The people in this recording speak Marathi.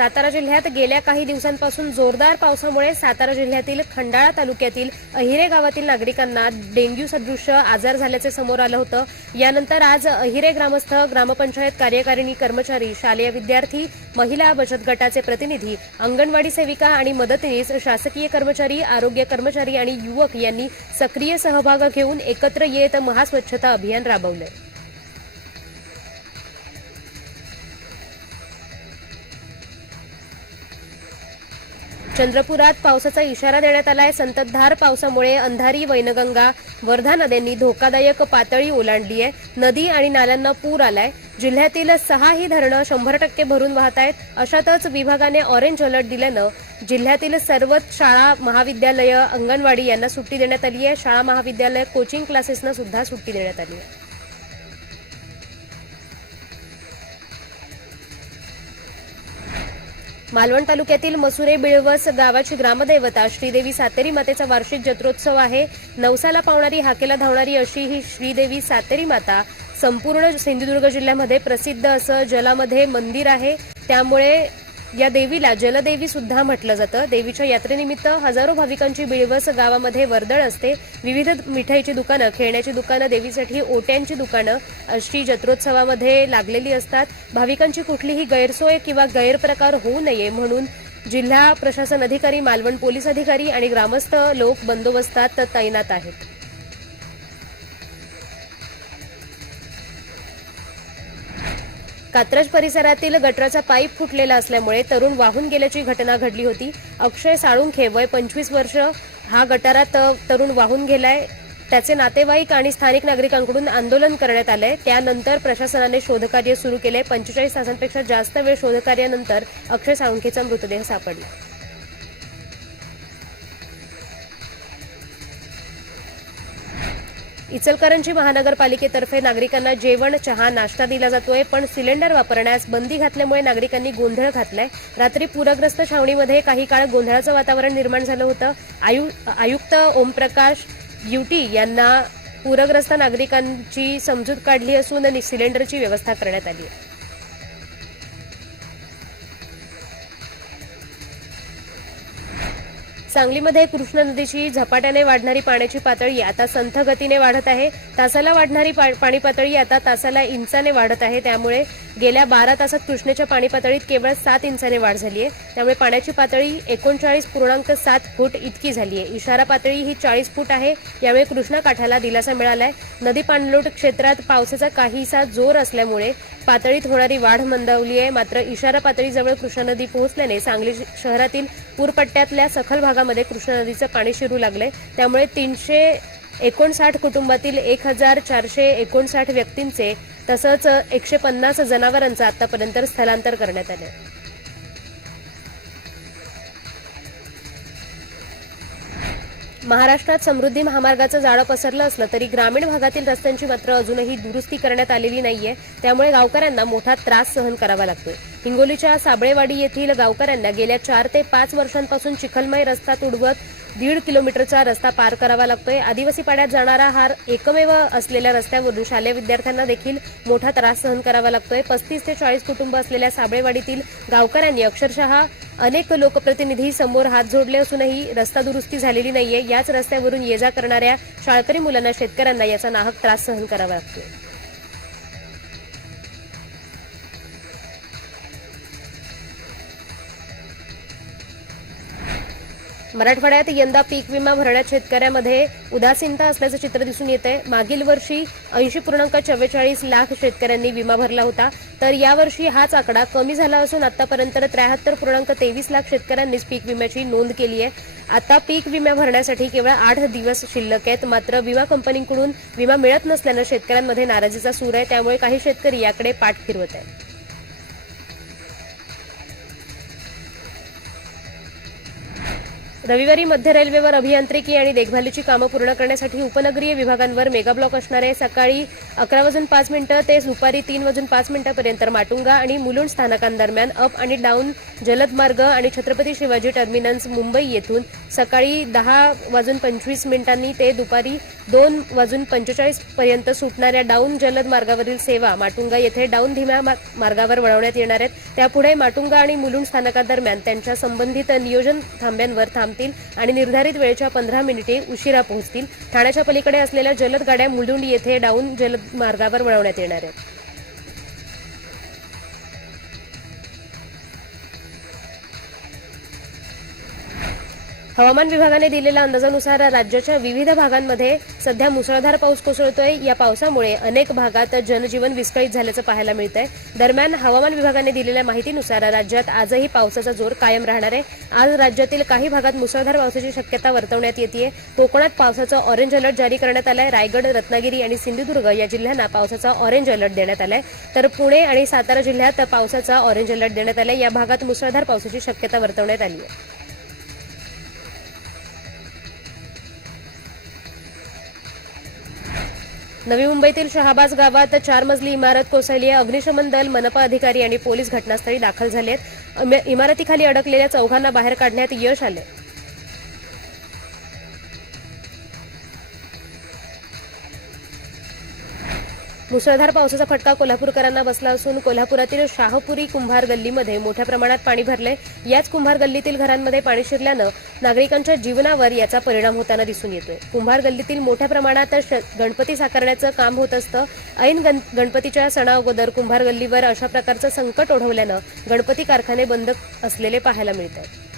सातारा जिल्ह्यात गेल्या काही दिवसांपासून जोरदार पावसामुळे सातारा जिल्ह्यातील खंडाळा तालुक्यातील अहिरे गावातील नागरिकांना डेंग्यू सदृश्य आजार झाल्याचे समोर आलं होतं. यानंतर आज अहिरे ग्रामस्थ ग्रामपंचायत कार्यकारिणी कर्मचारी शालेय विद्यार्थी महिला बचत गटाचे प्रतिनिधी अंगणवाडी सेविका आणि मदतनीस शासकीय कर्मचारी आरोग्य कर्मचारी आणि युवक यांनी सक्रिय सहभाग घेऊन एकत्र येत महास्वच्छता अभियान राबवलं चंद्रपुरात पावसाचा इशारा देण्यात आलाय. संततधार पावसामुळे अंधारी वैनगंगा वर्धा नद्यांनी धोकादायक पातळी ओलांडली आहे नदी आणि नाल्यांना पूर आलाय. जिल्ह्यातील सहाही धरणं शंभर टक्के भरून वाहत आहेत अशातच विभागाने ऑरेंज अलर्ट दिल्यानं जिल्ह्यातील सर्वच शाळा महाविद्यालय अंगणवाडी यांना सुट्टी देण्यात आली आहे शाळा महाविद्यालय कोचिंग क्लासेसना सुद्धा सुट्टी देण्यात आली आहे मालवण तालुक्यातील मसुरे बिळवस गावाची ग्रामदैवता श्रीदेवी सातेरी मातेचा वार्षिक जत्रोत्सव आहे. नवसाला पावणारी हाकेला धावणारी अशी ही श्रीदेवी सातेरी माता संपूर्ण सिंधुदुर्ग जिल्ह्यामध्ये प्रसिद्ध असं जलामध्ये मंदिर आहे. त्यामुळे या देवीला जलदेवी सुद्धा म्हटलं जातं. देवीच्या यात्रेनिमित्त हजारो भाविकांची बिळवस गावामध्ये वर्दळ असते. विविध मिठाईची दुकानं खेळण्याची दुकानं देवीसाठी ओट्यांची दुकानं अशी जत्रोत्सवामध्ये लागलेली असतात. भाविकांची कुठलीही गैरसोय किंवा गैरप्रकार होऊ नये म्हणून जिल्हा प्रशासन अधिकारी मालवण पोलीस अधिकारी आणि ग्रामस्थ लोक बंदोबस्तात तैनात आहेत. कात्रज परिसरातील गटराचा पाईप फुटलेला असल्यामुळे तरुण वाहून गेल्याची घटना घडली होती. अक्षय साळुंखे वय पंचवीस वर्ष. हा गटारात तरुण वाहून गेलाय. त्याचे नातेवाईक आणि स्थानिक नागरिकांकडून आंदोलन करण्यात आलंय. त्यानंतर प्रशासनाने शोधकार्य सुरू केले पंचेचाळीस तासांपेक्षा जास्त वेळ शोधकार्यानंतर अक्षय साळुंखेचा मृतदेह सापडला. इचलकरंजी महानगरपालिकेतर्फे नागरिकांना जेवण चहा नाश्ता दिला जातोय पण सिलेंडर वापरण्यास बंदी घातल्यामुळे नागरिकांनी गोंधळ घातलाय. रात्री पूरग्रस्त छावणीमध्ये काही काळ गोंधळाचं वातावरण निर्माण झालं होतं. आयु आयुक्त ओमप्रकाश युटी यांना पूरग्रस्त नागरिकांची समजूत काढली असून सिलेंडरची व्यवस्था करण्यात आली आहे. सांगलीमध्ये कृष्णा नदीची झपाट्याने वाढणारी पाण्याची पातळी आता संथ गतीने वाढत आहे. तासाला वाढणारी पा- पाणी पातळी आता तासाला इंचाने वाढत आहे. त्यामुळे गेल्या बारा तासात कृष्णेच्या पाणी पातळीत केवळ सात इंचाने वाढ झाली आहे त्यामुळे पाण्याची पातळी एकोणचाळीस पूर्णांक सात फूट इतकी झाली आहे इशारा पातळी ही चाळीस फूट आहे. यामुळे कृष्णा काठाला दिलासा मिळालाय. नदी पाणलोट क्षेत्रात पावसाचा काहीसा जोर असल्यामुळे पातळीत होणारी वाढ मंदावली आहे. मात्र इशारा पातळीजवळ कृष्णा नदी पोहोचल्याने सांगली शहरातील पूरपट्ट्यातल्या सखल भागामध्ये कृष्णा नदीचं पाणी शिरू लागलंय. त्यामुळे तीनशे एकोणसाठ कुटुंबातील एक हजार चारशे एकोणसाठ व्यक्तींचे तसंच एकशे पन्नास जनावरांचं आतापर्यंत स्थलांतर करण्यात आलं महाराष्ट्रात समृद्धी महामार्गाचं जाळं पसरलं असलं तरी ग्रामीण भागातील रस्त्यांची मात्र अजूनही दुरुस्ती करण्यात आलेली नाहीये. त्यामुळे गावकऱ्यांना मोठा त्रास सहन करावा लागतोय. हिंगोलीच्या साबळेवाडी येथील गावकऱ्यांना गेल्या चार ते पाच वर्षांपासून चिखलमय रस्ता तुडवत दीड किलोमीटरचा रस्ता पार करावा लागतोय. आदिवासी पाड्यात जाणारा हा एकमेव असलेल्या रस्त्यावरून शालेय विद्यार्थ्यांना देखील मोठा त्रास सहन करावा लागतोय. पस्तीस ते चाळीस कुटुंब असलेल्या साबळेवाडीतील गावकऱ्यांनी अक्षरशः अनेक लोकप्रतिनिधी समोर हात जोडले असूनही रस्ता दुरुस्ती झालेली नाहीये. याच रस्त्यावरून ये जा करणाऱ्या शाळकरी मुलांना शेतकऱ्यांना याचा नाहक त्रास सहन करावा लागतोय. मराठवाड्यात यंदा पीक विमा भरण्यात शेतकऱ्यामध्ये उदासीनता असल्याचं चित्र दिसून येत आहे मागील वर्षी ऐंशी पूर्णांक चव्वेचाळीस लाख शेतकऱ्यांनी विमा भरला होता. तर यावर्षी हाच आकडा कमी झाला असून आतापर्यंत त्र्याहत्तर पूर्णांक तेवीस लाख शेतकऱ्यांनीच पीक विम्याची नोंद केली आहे. आता पीक विमा भरण्यासाठी केवळ आठ दिवस शिल्लक आहेत. मात्र विमा कंपनीकडून विमा मिळत नसल्यानं शेतकऱ्यांमध्ये नाराजीचा सूर आहे. त्यामुळे काही शेतकरी याकडे पाठ फिरवत आहेत. रविवारी मध्य रेल्वेवर अभियांत्रिकी आणि देखभालीची कामं पूर्ण करण्यासाठी उपनगरीय विभागांवर मेगाब्लॉक असणार आहे सकाळी अकरा वाजून पाच मिनिटं ते दुपारी तीन वाजून पाच मिनिटांपर्यंत माटुंगा आणि मुलुंड स्थानकांदरम्यान अप आणि डाऊन जलद मार्ग आणि छत्रपती शिवाजी टर्मिनस मुंबई येथून सकाळी दहा वाजून पंचवीस मिनिटांनी ते दुपारी दोन वाजून पंचेचाळीस पर्यंत सुटणाऱ्या डाऊन जलद मार्गावरील सेवा माटुंगा येथे डाऊन धीम्या मार्गावर वळवण्यात येणार आहेत. त्यापुढे माटुंगा आणि मुलुंड स्थानकादरम्यान त्यांच्या संबंधित नियोजन थांब्यांवर थांबतील आणि निर्धारित वेळेच्या पंधरा मिनिटे उशिरा पोहोचतील. ठाण्याच्या पलीकडे असलेल्या जलद गाड्या मुलुंड येथे डाऊन जलद मार्गावर वळवण्यात येणार आहेत. हवामान विभागाने दिलेल्या अंदाजानुसार राज्याच्या विविध भागांमध्ये सध्या मुसळधार पाऊस कोसळतोय. या पावसामुळे अनेक भागात जनजीवन विस्कळीत झाल्याचं पाहायला मिळत आहे दरम्यान हवामान विभागाने दिलेल्या माहितीनुसार राज्यात आजही पावसाचा जोर कायम राहणार आहे. आज राज्यातील काही भागात मुसळधार पावसाची शक्यता वर्तवण्यात येते कोकणात पावसाचा ऑरेंज अलर्ट जारी करण्यात आलाय. रायगड रत्नागिरी आणि सिंधुदुर्ग या जिल्ह्यांना पावसाचा ऑरेंज अलर्ट देण्यात आलाय. तर पुणे आणि सातारा जिल्ह्यात पावसाचा ऑरेंज अलर्ट देण्यात आलाय. या भागात मुसळधार पावसाची शक्यता वर्तवण्यात आली आहे नवी मुंबईतील शहाबाज गावात चार मजली इमारत कोसळली आहे. अग्निशमन दल मनपा अधिकारी आणि पोलीस घटनास्थळी दाखल झाले आहेत इमारतीखाली अडकलेल्या चौघांना बाहेर काढण्यात यश आले मुसळधार पावसाचा फटका कोल्हापूरकरांना बसला असून कोल्हापुरातील शाहपुरी कुंभार गल्लीमध्ये मोठ्या प्रमाणात पाणी भरले याच कुंभार गल्लीतील घरांमध्ये पाणी शिरल्यानं नागरिकांच्या जीवनावर याचा परिणाम होताना दिसून येतोय. कुंभार गल्लीतील मोठ्या प्रमाणात श- गणपती साकारण्याचं काम होत असतं. ऐन गण- गणपतीच्या सणाअगोदर कुंभार गल्लीवर अशा प्रकारचं संकट ओढवल्यानं गणपती कारखाने बंद असलेले पाहायला मिळत आहेत